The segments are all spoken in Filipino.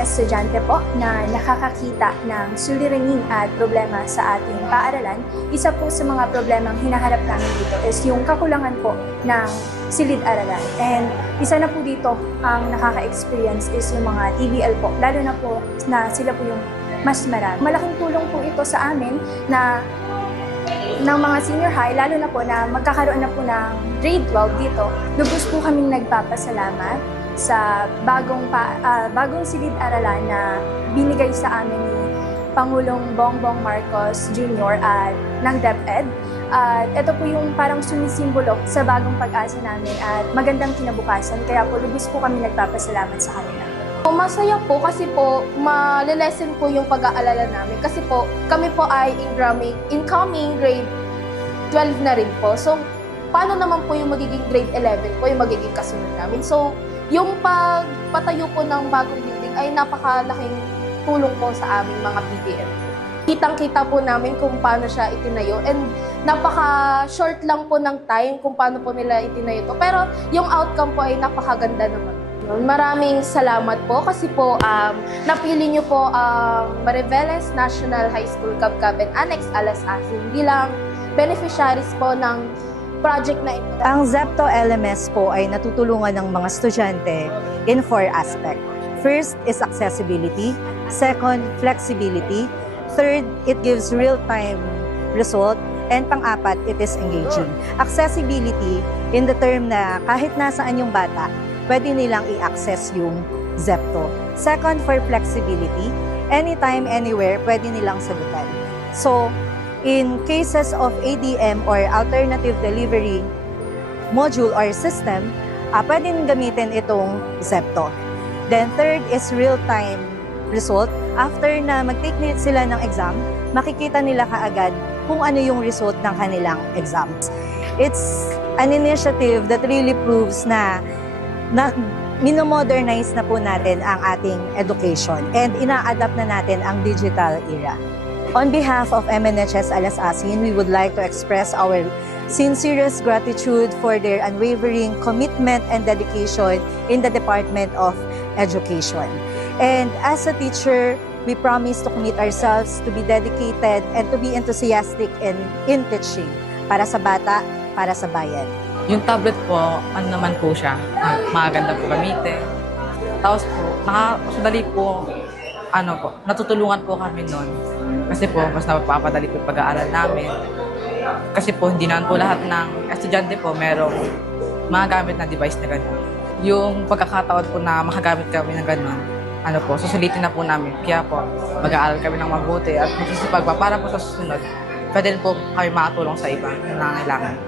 estudyante po na nakakakita ng suliranin at problema sa ating paaralan, isa po sa mga problemang hinaharap namin dito is yung kakulangan po ng silid-aralan. And isa na po dito ang nakaka-experience is yung mga TBL po, lalo na po na sila po yung mas marami. Malaking tulong po ito sa amin na ng mga senior high, lalo na po na magkakaroon na po ng grade 12 dito. Lubos po kaming nagpapasalamat sa bagong silid-aralan na binigay sa amin ni Pangulong Bongbong Marcos Jr. at ng DepEd. At ito po yung parang sumisimbolo sa bagong pag-asa namin at magandang kinabukasan. Kaya po lubos po kami nagpapasalamat sa kanila. Masaya po kasi po malilesen po yung pag-aalala namin kasi po kami po ay incoming grade 12 na rin po. So, paano naman po yung magiging grade 11 po yung magiging kasunod namin? So, yung pagpatayo po ng bagong building ay napakalaking tulong po sa aming mga PDL. Kitang-kita po namin kung paano siya itinayo and napaka-short lang po ng time kung paano po nila itinayo to. Pero yung outcome po ay napakaganda naman. Maraming salamat po kasi po napili niyo po ang Mariveles National High School Cabcab and Annex Alas Asin bilang beneficiaries po ng project na ito. Ang Zepto LMS po ay natutulungan ng mga estudyante in 4 aspects. First is accessibility. Second, flexibility. Third, it gives real-time result. And pang-apat, it is engaging. Accessibility in the term na kahit nasaan yung bata, pwede nilang i-access yung Zepto. Second, for flexibility, anytime, anywhere, pwede nilang sagutan. So, in cases of ADM or alternative delivery module or system, pwede gamitin itong Zepto. Then third is real-time result. After na mag-take sila ng exam, makikita nila kaagad kung ano yung result ng kanilang exams. It's an initiative that really proves na minomodernize na po natin ang ating education and ina-adapt na natin ang digital era. On behalf of MNHS Alas Asin, we would like to express our sincerest gratitude for their unwavering commitment and dedication in the Department of Education. And as a teacher, we promise to commit ourselves to be dedicated and to be enthusiastic in teaching para sa bata, para sa bayan. Yung tablet po, ano naman po siya, maganda po gamitin. Tapos po, nakakasudali po, natutulungan po kami nun. Kasi po, mas napapadali po yung pag-aaral namin. Kasi po, hindi naman po lahat ng estudyante po merong mga gamit na device na gano'n. Yung pagkakataon po na makagamit kami ng gano'n, susulitin na po namin. Kaya po, mag-aaral kami ng mabuti at magsisipag pa para po sa susunod, pwede po kami makatulong sa iba na nangangailangan.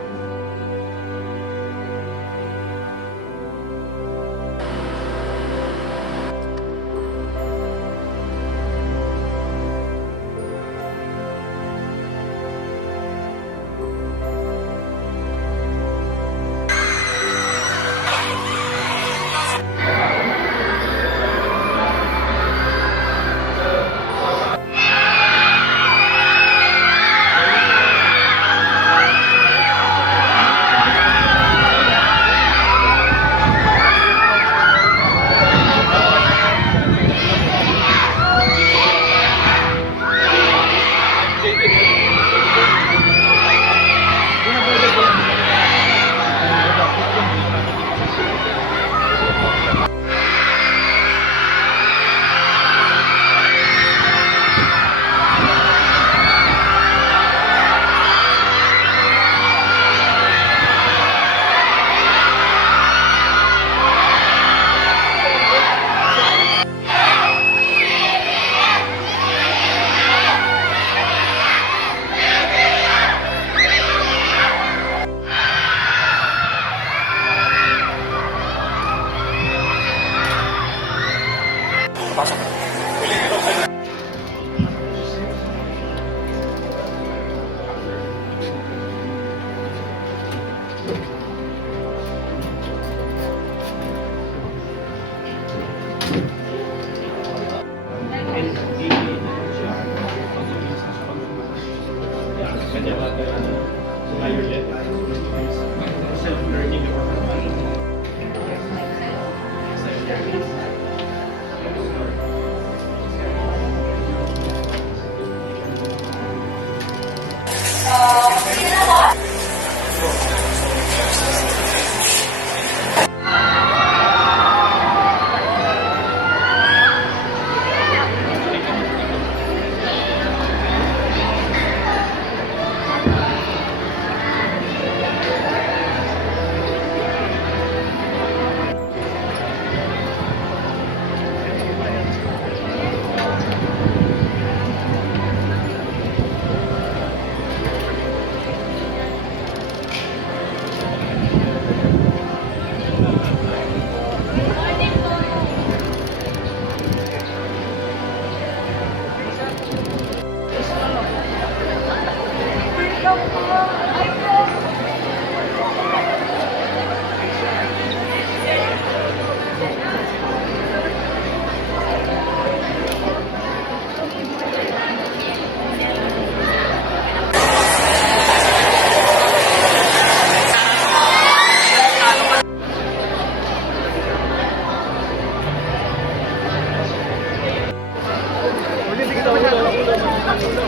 Self-learning. Dan.